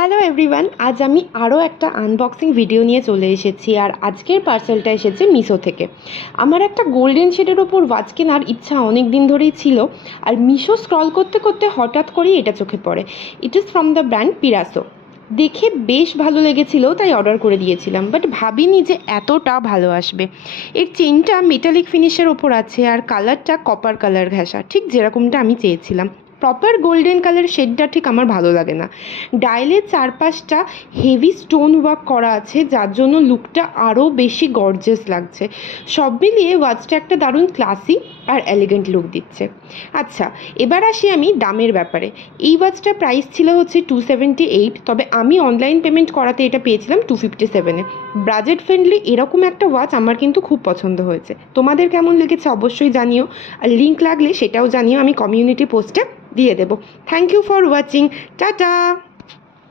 Hello everyone, আজ আমি আরও একটা আনবক্সিং ভিডিও নিয়ে চলে এসেছি। আর আজকের পার্সেলটা এসেছে মিশো থেকে। আমার একটা গোল্ডেন শেডের ওপর ওয়াচ কেনার ইচ্ছা অনেক দিন ধরেই ছিল, আর মিশো স্ক্রল করতে করতে হঠাৎ করেই এটা চোখে পড়ে। It is from the brand Pirasso. দেখে বেশ ভালো লেগেছিল, তাই অর্ডার করে দিয়েছিলাম, বাট ভাবিনি যে এতটা ভালো আসবে। এর চেনটা মেটালিক ফিনিশের ওপর আছে, আর কালারটা কপার কালার ঘেঁষা, ঠিক যেরকমটা আমি চেয়েছিলাম। প্রপার গোল্ডেন কালার শেডটা ঠিক আমার ভালো লাগে না। ডায়ালের চারপাশটা হেভি স্টোন ওয়ার্ক করা আছে, যার জন্য লুকটা আরও বেশি গর্জিয়াস লাগছে। সব মিলিয়ে ওয়াচটা একটা দারুণ ক্লাসি আর এলিগেন্ট লুক দিচ্ছে। আচ্ছা, এবার আসি আমি দামের ব্যাপারে। এই ওয়াচটার প্রাইস ছিল হচ্ছে 278, তবে আমি অনলাইন পেমেন্ট করাতে এটা পেয়েছিলাম 257-এ। বাজেট ফ্রেন্ডলি এরকম একটা ওয়াচ আমার কিন্তু খুব পছন্দ হয়েছে। তোমাদের কেমন লেগেছে অবশ্যই জানিও, আর লিঙ্ক লাগলে সেটাও জানিও, আমি কমিউনিটি পোস্টে দিয়ে দেবো। Thank you for watching. Tata.